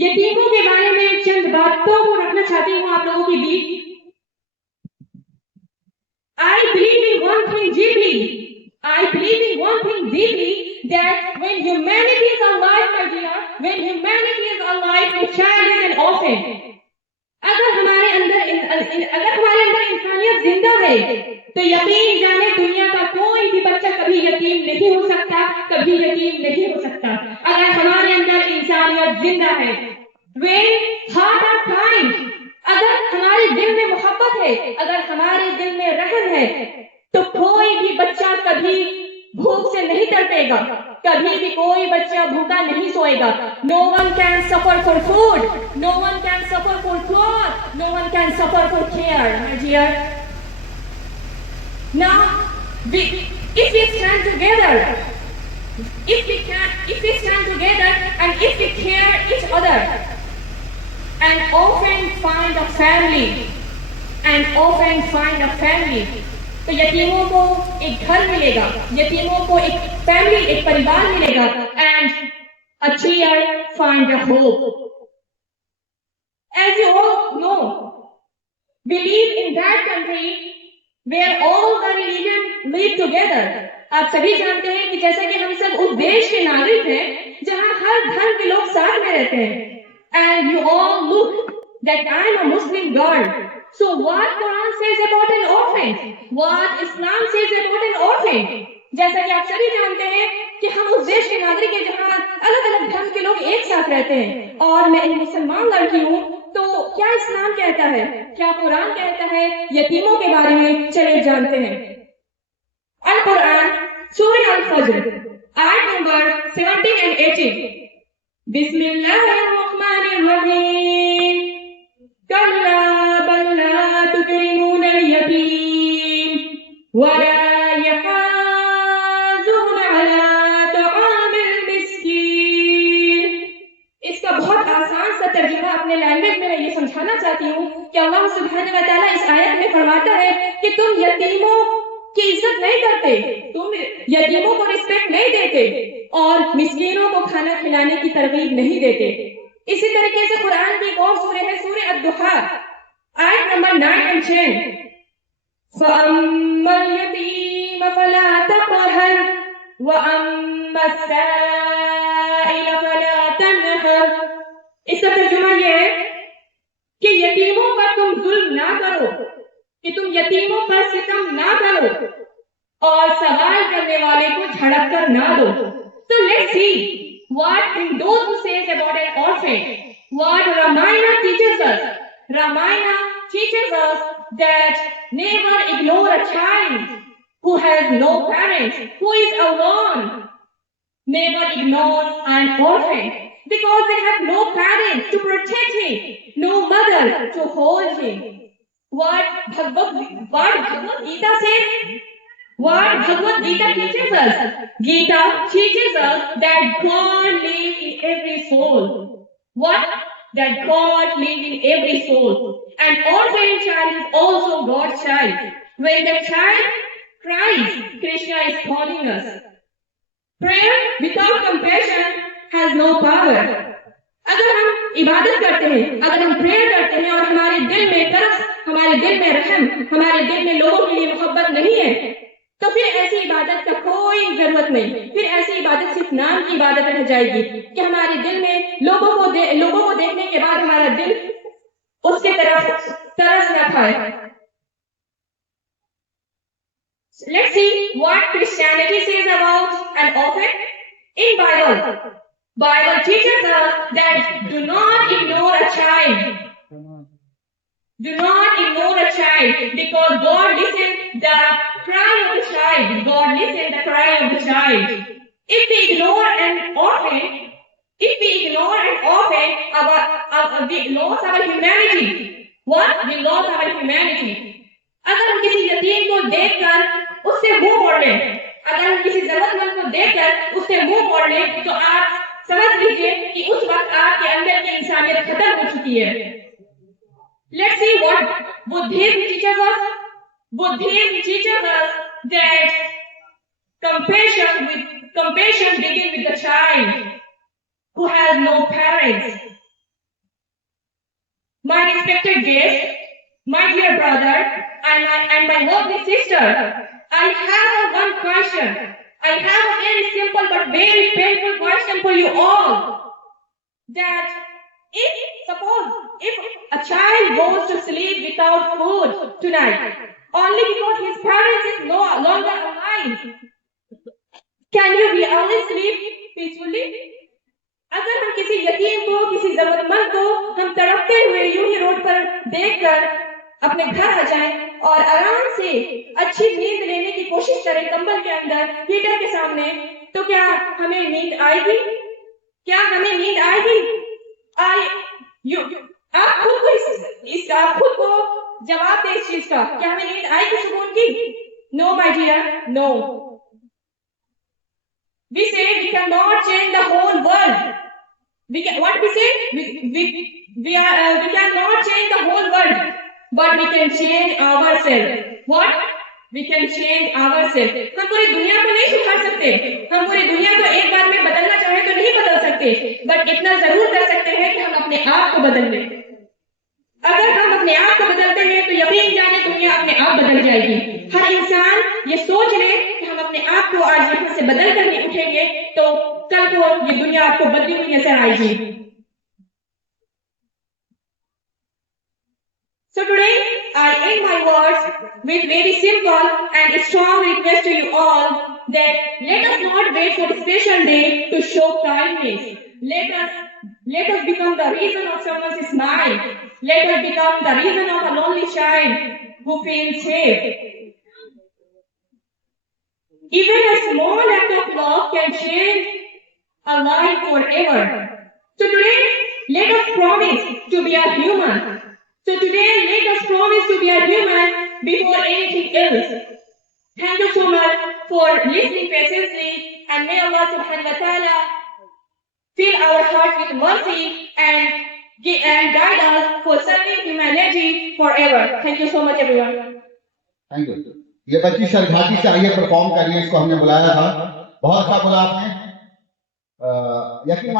यतीमों के बारे में चंद बातों को रखना चाहती हूँ आप लोगों के बीच। I believe in one thing deeply. I believe in one thing deeply, that when humanity is alive, my dear, when humanity is alive, a child is an orphan. अगर हमारे अंदर इंसानियत जिंदा है, तो यकीन जाने दुनिया का कोई भी बच्चा कभी यतीम नहीं हो सकता, कभी यतीम नहीं हो सकता। अगर हमारे अंदर इंसानियत जिंदा है, when heart are kind, अगर हमारे दिल में मोहब्बत है, अगर हमारे दिल में रहम है, तो कोई भी बच्चा कभी भूख से नहीं तड़पेगा, कभी भी कोई बच्चा भूखा नहीं सोएगा। No one can suffer for food, no one can suffer for clothes, no one can suffer for care, my dear. Now, if we stand together, if we stand together and if we care each other, and often find a family, and often find a family, तो यतीमों को एक घर मिलेगा, यतीमों को एक family, एक परिवार मिलेगा, and a child find a hope. As you all know, we live in that country where all the religion live together. आप सभी जानते हैं कि जैसा कि हम सब उस देश के नागरिक हैं जहां हर धर्म के लोग साथ में रहते हैं। And you all look that I am a Muslim girl. So what Quran says about an orphan? What Islam says about an orphan? जैसा कि आप सभी जानते हैं कि हम उस देश के नागरिक हैं जहां अलग अलग धर्म के लोग एक साथ रहते हैं, और मैं एक मुसलमान लड़की हूँ, तो क्या इस्लाम कहता है, क्या कुरान कहता है यतीमों के बारे में, चले जानते हैं। अल कुरान सूरह अल फज्र आयत नंबर 17 and 18। बिस्मिल्लाहिर्रहमानिर्रहीम। कल्ला बल ला तुकरिमून अल यतीम वला यहाज़ून अला तआमिल मिस्कीन। इसका बहुत आसान सा तर्जुमा अपने लैंग्वेज में मैं ये समझाना चाहती हूँ कि अल्लाह सुब्हानहू व तआला इस आयत में फरमाता है कि तुम यतीमों की इज्जत नहीं करते, तुम यतीमों को रिस्पेक्ट नहीं देते, और मिस्कीनों को खाना खिलाने की तरगीब नहीं देते। इसी तरीके से कुरान की एक और सूरह है, सूरह अद-दुहा आयत नंबर 9 and 10। फअम्मल यतीम फला तक़हर वअम्मस साइल फला तनहर। इसका तर्जुमा ये है कि यतीमों पर तुम जुल्म ना करो, कि तुम यतीमों पर सितम ना करो, और सवाल करने वाले को झड़प कर ना दो। So let's see what Hinduism says about an orphan. What Ramayana teaches us. Ramayana teaches us that never ignore a child who has no parents, who is alone. Never ignore an orphan because they have no parents to protect him, no mother to hold him. What Bhagavad Gita says? What Bhagavad Gita teaches us? Gita teaches us that God lives in every soul. What? That God lives in every soul. An orphan child is also God's child. When the child cries, Krishna is calling us. Prayer without compassion has no power. अगर हम इबादत करते हैं, अगर हम prayer करते हैं और हमारे दिल में तरस, हमारे दिल में रहम, हमारे दिल में लोगों के लिए मोहब्बत नहीं है, तो फिर ऐसी इबादत का कोई जरूरत नहीं। फिर ऐसी इबादत सिर्फ नाम की इबादत रह जाएगी कि हमारे दिल में लोगों को देखने के बाद हमारा दिल उसके तरफ तरस न खाए। Let's see what Christianity says about an orphan in Bible. Bible teaches us that do not ignore a child. Do not ignore a child because God listens the cry of the child. God listens the cry of the child. If we ignore an orphan, we lost our humanity. What? We lost our humanity. अगर हम किसी यतीम को देखकर उससे मुंह मोड़ लें, अगर हम किसी जरूरतमंद को देखकर उससे मुंह मोड़ लें, तो आप समझ लीजिए कि उस वक्त आपके अंदर की इंसानियत खत्म हो चुकी है। Let's see what Buddhism teaches us. Buddhism teaches us that compassion begins with the child who has no parents. respected guest, my dear brother, and my lovely sister, I have one question. I have a very simple but very painful question for you all. That if a child goes to sleep without food tonight, only because his parents is no longer alive, can you really sleep peacefully? अगर हम किसी यतीम को, किसी जरूरतमंद को हम तड़पते हुए यूं ही रोड पर देखकर अपने घर आ जाएं और आराम से अच्छी नींद लेने की कोशिश करें कंबल के अंदर, हीटर के सामने, तो क्या हमें नींद आएगी? क्या हमें नींद आएगी? आप खुद को जवाब दें इस चीज का, क्या हमें नींद आएगी सुकून की? No my dear, no. We say we cannot change the whole world. What we say? We cannot change the whole world, but we can change ourselves. What? We can change ourselves. हम पूरी दुनिया को नहीं सुधार सकते, हम पूरी दुनिया को एक बार में बदलना चाहे तो नहीं बदल सकते, बट इतना जरूर कर सकते हैं कि हम अपने आप को बदल लें. अगर हम अपने आप को बदलते हैं तो यकीन जाने दुनिया अपने आप बदल जाएगी. हर इंसान ये सोच ले कि हम अपने आप को आज यहाँ से बदल कर नहीं उठेंगे तो कल को ये दुनिया आपको बदली हुई नजर आएगी. So today I end my words with very simple and strong request to you all that let us not wait for a special day to show kindness. Let us become the reason of someone's smile. Let us become the reason of a lonely child who feels safe. Even a small act of love can change a life forever. So today, let us promise to be a human. So today, let us promise to be a human before anything else. Thank you so much for listening patiently, and may Allah subhanahu wa ta'ala fill our heart with mercy and guide us for serving humanity forever. Thank you so much, everyone. Thank you. ये बच्ची सरघाटी चाहिए perform करिए, इसको हमने बुलाया था, बहुत अच्छा बोला आपने. यकीन